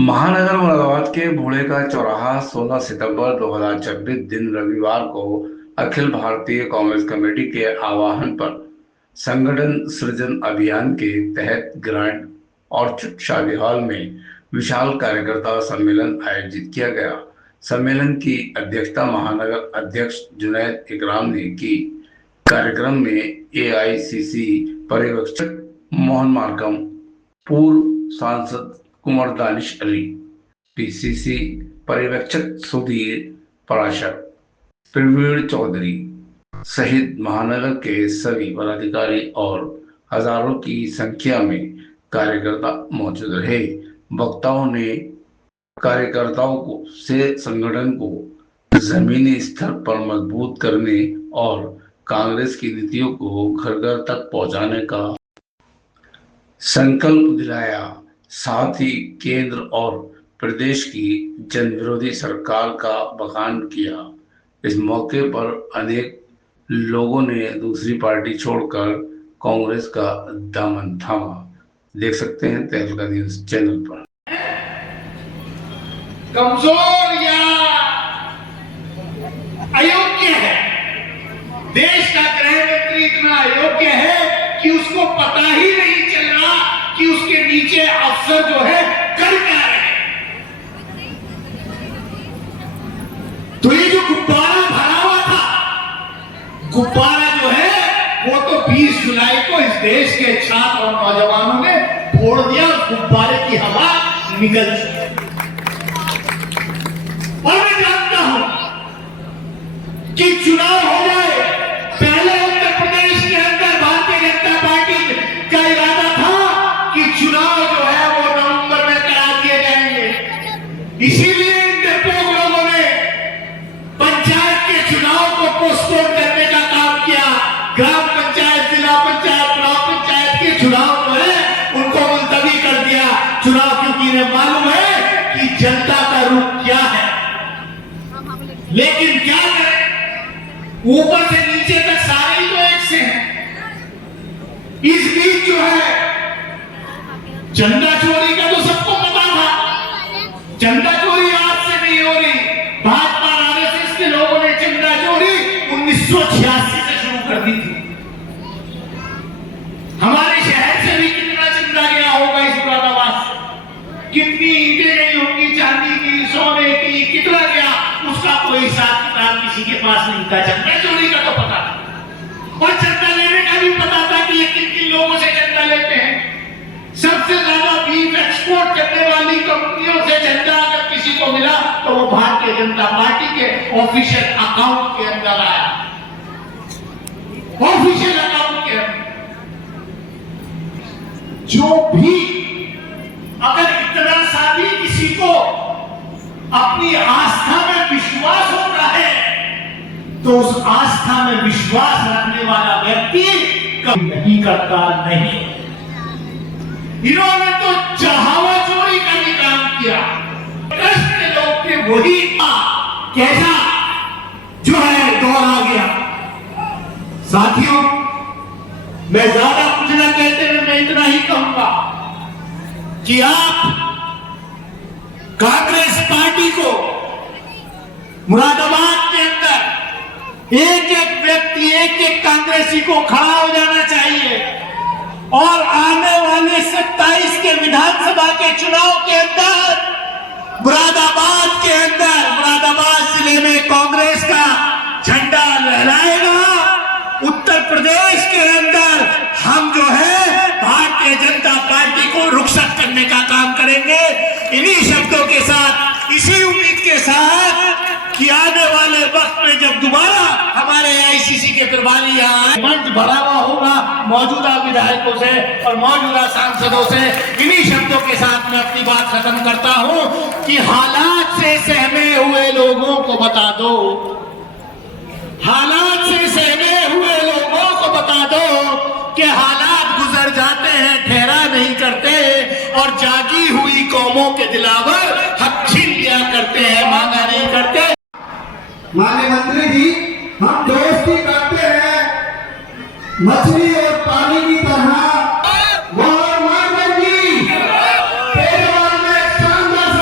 महानगर मुरादाबाद के बूढ़े का चौराहा 16 सितंबर 2026 दिन रविवार को अखिल भारतीय कांग्रेस कमेटी के आह्वान पर संगठन सृजन अभियान के तहत ग्रांड ऑर्चिड शादी हॉल में विशाल कार्यकर्ता सम्मेलन आयोजित किया गया। सम्मेलन की अध्यक्षता महानगर अध्यक्ष जुनैद इकराम ने की। कार्यक्रम में एआईसीसी पर्यवेक्षक मोहन मार्कम, पूर्व सांसद कुंवर दानिश अली, पीसीसी पर्यवेक्षक सुधीर पराशर, प्रवीण चौधरी सहित महानगर के सभी पदाधिकारी और हजारों की संख्या में कार्यकर्ता मौजूद रहे। वक्ताओं ने कार्यकर्ताओं को से संगठन को जमीनी स्तर पर मजबूत करने और कांग्रेस की नीतियों को घर घर तक पहुंचाने का संकल्प दिलाया। साथ ही केंद्र और प्रदेश की जनविरोधी सरकार का बखान किया। इस मौके पर अनेक लोगों ने दूसरी पार्टी छोड़कर कांग्रेस का दामन थामा। देख सकते हैं तहलका न्यूज चैनल पर। कमजोर या अयोग्य है, देश का गृह मंत्री इतना अयोग्य है कि उसको पता ही नहीं चल रहा कि उसके नीचे अफसर जो है कर क्या रहे हैं। तो ये जो गुब्बारा भरा हुआ था, गुब्बारा जो है वो तो 20 जुलाई को इस देश के छात्र और नौजवानों ने फोड़ दिया। गुब्बारे की हवा निकल चुकी। और मैं जानता हूं कि चुनाव हो जाए, पहले उत्तर प्रदेश के अंदर भारतीय जनता पार्टी का इरादा था कि चुनाव जो है वो नवंबर में करा दिए जाएंगे। इसीलिए इन डरपोक लोगों ने पंचायत के चुनाव को पोस्टपोन करने का काम किया। ग्राम पंचायत, जिला पंचायत, ब्लॉक पंचायत के चुनाव जो है उनको मुलतवी कर दिया। चुनाव क्योंकि इन्हें मालूम है कि जनता का रुख क्या है। लेकिन क्या करें, ऊपर से नीचे तक सारे तो एक से हैं। इस बीच जो है चंदा चोरी का तो सबको पता था। चंदा चोरी आज से नहीं हो रही। भाजपा आरएसएस के लोगों ने चंदा चोरी 1986 से शुरू कर दी थी। हमारे शहर से भी कितना चंदा गया होगा इस मुरादाबाद से, कितनी ईंटें गई होंगी, चांदी की, सोने की, कितना गया उसका कोई हिसाब किताब किसी के पास नहीं था। चंदा चोरी का तो पता था और चंदा लेने का भी पता था कि ये किन किन लोगों से चंदा लेते हैं। सबसे ज्यादा बीफ एक्सपोर्ट करने वाली कंपनियों से चंदा अगर किसी को मिला तो वो भारतीय जनता पार्टी के ऑफिशियल अकाउंट के अंदर आया। ऑफिशियल अकाउंट के अंदर जो भी अगर इतना सा भी किसी को अपनी आस्था में विश्वास होता है तो उस आस्था में विश्वास रखने वाला व्यक्ति कभी नहीं करता नहीं। इन्होंने तो चाहवा चोरी का भी काम किया। ट्रस्ट के लोग थे वही कैसा जो है दौर आ गया। साथियों, मैं ज्यादा कुछ ना कहते हुए मैं इतना ही कहूंगा कि आप कांग्रेस पार्टी को मुरादाबाद के अंदर एक एक व्यक्ति, एक एक कांग्रेसी को खड़ा हो जाना चाहिए और आने वाले 27 के विधानसभा के चुनाव के अंदर मुरादाबाद के अंदर, मुरादाबाद जिले में कांग्रेस का झंडा लहराएगा। उत्तर प्रदेश के अंदर हम जो है भारतीय जनता पार्टी को रुखसत करने का काम करेंगे। इन्हीं शब्दों के साथ, इसी उम्मीद के साथ कि आने वाले वक्त में जब दोबारा हमारे आईसीसी के प्रभारी यहाँ मंच भरा हुआ होगा मौजूदा विधायकों से और मौजूदा सांसदों से, इन्हीं शब्दों के साथ मैं अपनी बात खत्म करता हूँ कि हालात से सहमे हुए लोगों को बता दो, हालात से सहमे हुए लोगों को बता दो कि हालात गुजर जाते हैं, ठहरा नहीं करते और जागी हुई कौमों के दिलावर हक छीन लिया करते हैं, मांगा नहीं करते। माननीय मंत्री जी, हम दोस्ती करते हैं मछली और पानी की तरह। जी, में शानदार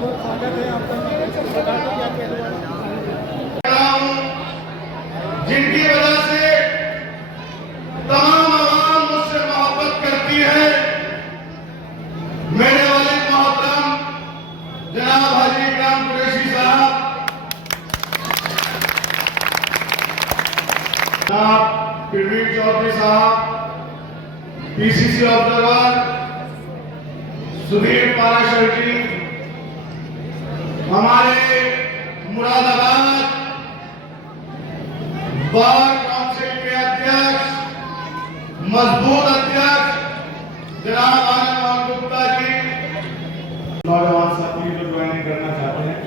बहुत स्वागत है आपका। बता दो क्या कहना जिनकी वजह से तमाम आवाम मुझसे मोहब्बत करती है। मेरे वालिद मोहतरम जनाब हाजी इकराम कुरैशी साहब, जनाब प्रवीण चौधरी साहब, पीसीसी ऑब्जर्वर सुधीर पाराशर जी, हमारे मुरादाबाद बार काउंसिल के अध्यक्ष, मजबूत अध्यक्ष जनाब आनंद मोहन गुप्ता जी, नौजवान साथी जो ज्वाइनिंग करना चाहते हैं,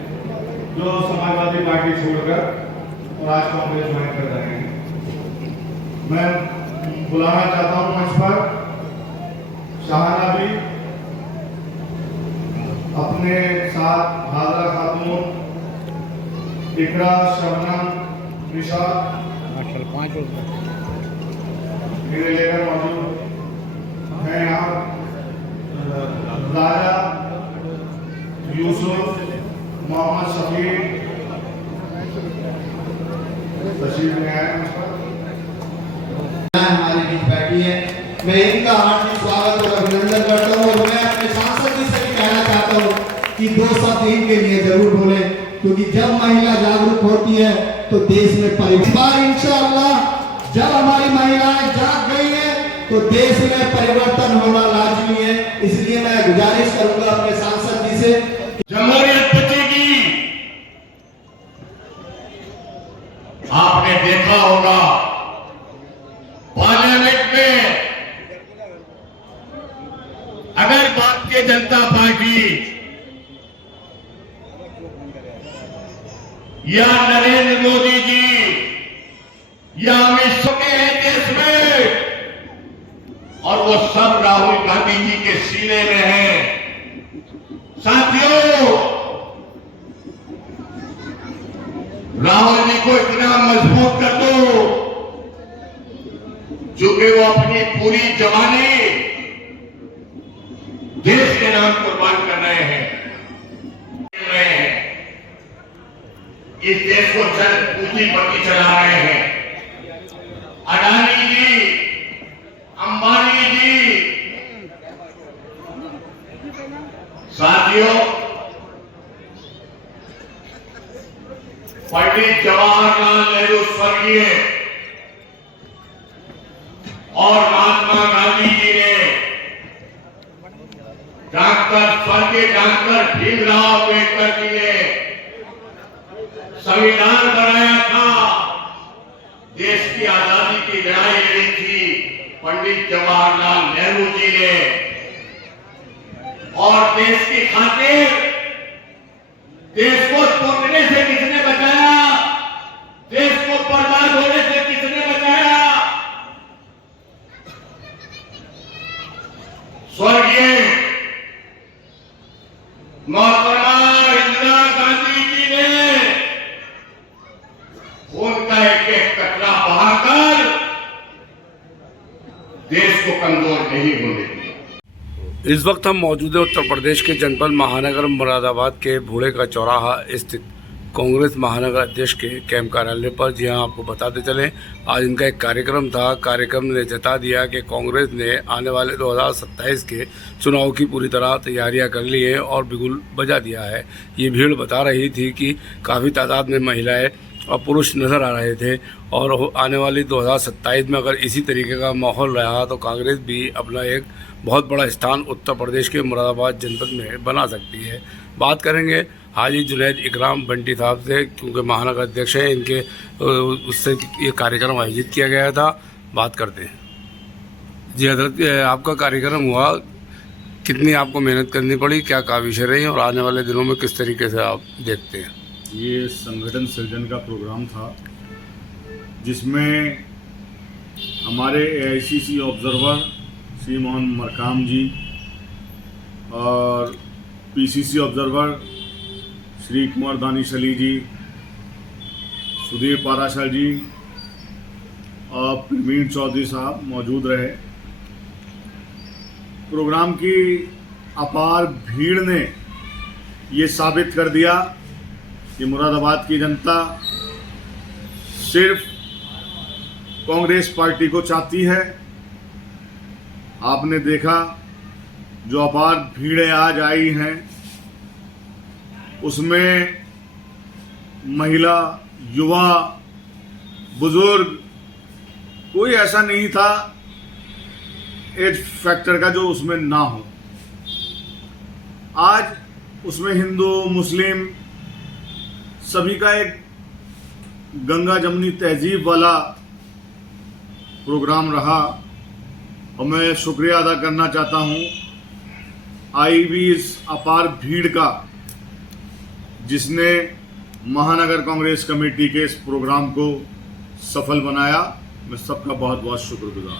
जो समाजवादी पार्टी छोड़कर और आज कांग्रेस ज्वाइन कर रहे हैं, मैं बुलाना चाहता हूं मंच पर शाहाना भी, अपने साथ हाजरा खातून, इकरा, शबनम, निशाद मेरे लेकर मौजूद हैं। यहाँ राजा यूसुफ, मोहम्मद शफीक तशरीफ ले आए। हमारे बीच बैठी है, मैं इनका हार्दिक स्वागत और अभिनंदन करता हूँ। और मैं अपने सांसद जी से भी कहना चाहता हूँ कि 2 शब्द इनके लिए जरूर बोले, क्योंकि जब महिला जागरूक होती है तो देश में परिवर्तन, इंशाअल्लाह जब हमारी महिलाएं जाग गई है तो देश में परिवर्तन होना लाजमी है। इसलिए मैं गुजारिश करूंगा अपने सांसद जी से, जमहूरियत बचेगी। आपने देखा होगा पार्लियामेंट में अगर भारतीय जनता पार्टी या नरेंद्र मोदी जी या अमित शाह हैं देश में, और वो सब राहुल गांधी जी के सीने में है। साथियों, राहुल जी को इतना मजबूत कर दो चूंकि वो अपनी पूरी जवानी देश के नाम कुर्बान कर रहे हैं। इस देश को जल पूंजीपति चला रहे हैं। अडानी जी, अंबानी जी, साथियों, पंडित जवाहरलाल नेहरू स्वर्गीय और महात्मा गांधी जी ने स्वर्गीय डॉक्टर भीमराव अम्बेडकर जी ने संविधान बनाया था। देश की आजादी की लड़ाई लड़ी थी पंडित जवाहरलाल नेहरू जी ने, और देश की खातिर देश को टूटने से किसने बचाया, देश को बर्बाद होने से किसने बचाया? स्वर्गीय मोहतरमा इंदिरा गांधी जी ने खून का एक एक कतरा बहाकर देश को कमजोर नहीं होने दिया। इस वक्त हम मौजूद हैं उत्तर प्रदेश के जनपद महानगर मुरादाबाद के भूड़े का चौराहा स्थित कांग्रेस महानगर अध्यक्ष के कैंप कार्यालय पर। जी हाँ, आपको बताते चलें, आज इनका एक कार्यक्रम था। कार्यक्रम ने जता दिया कि कांग्रेस ने आने वाले 2027 के चुनाव की पूरी तरह तैयारियां कर ली है और बिगुल बजा दिया है। ये भीड़ बता रही थी कि काफ़ी तादाद में महिलाएं और पुरुष नज़र आ रहे थे, और आने वाली 2027 में अगर इसी तरीके का माहौल रहा तो कांग्रेस भी अपना एक बहुत बड़ा स्थान उत्तर प्रदेश के मुरादाबाद जनपद में बना सकती है। बात करेंगे हाजी जुनैद इकराम बंटी साहब से, क्योंकि महानगर अध्यक्ष हैं इनके, उससे ये कार्यक्रम आयोजित किया गया था। बात करते हैं। जी हजरत, आपका कार्यक्रम हुआ, कितनी आपको मेहनत करनी पड़ी, क्या काविशें रही और आने वाले दिनों में किस तरीके से आप देखते हैं? ये संगठन सृजन का प्रोग्राम था जिसमें हमारे AICC ऑब्जर्वर श्री मोहन मरकाम जी और PCC ऑब्जर्वर श्री कुंवर दानिश अली जी, सुधीर पाराशर जी और प्रवीण चौधरी साहब मौजूद रहे। प्रोग्राम की अपार भीड़ ने ये साबित कर दिया कि मुरादाबाद की जनता सिर्फ कांग्रेस पार्टी को चाहती है। आपने देखा जो अपार भीड़ें आज आई हैं उसमें महिला, युवा, बुजुर्ग, कोई ऐसा नहीं था एज फैक्टर का जो उसमें ना हो। आज उसमें हिंदू, मुस्लिम सभी का एक गंगा जमुनी तहजीब वाला प्रोग्राम रहा और मैं शुक्रिया अदा करना चाहता हूं आई भी इस अपार भीड़ का जिसने महानगर कांग्रेस कमेटी के इस प्रोग्राम को सफल बनाया। मैं सबका बहुत बहुत शुक्रगुजार।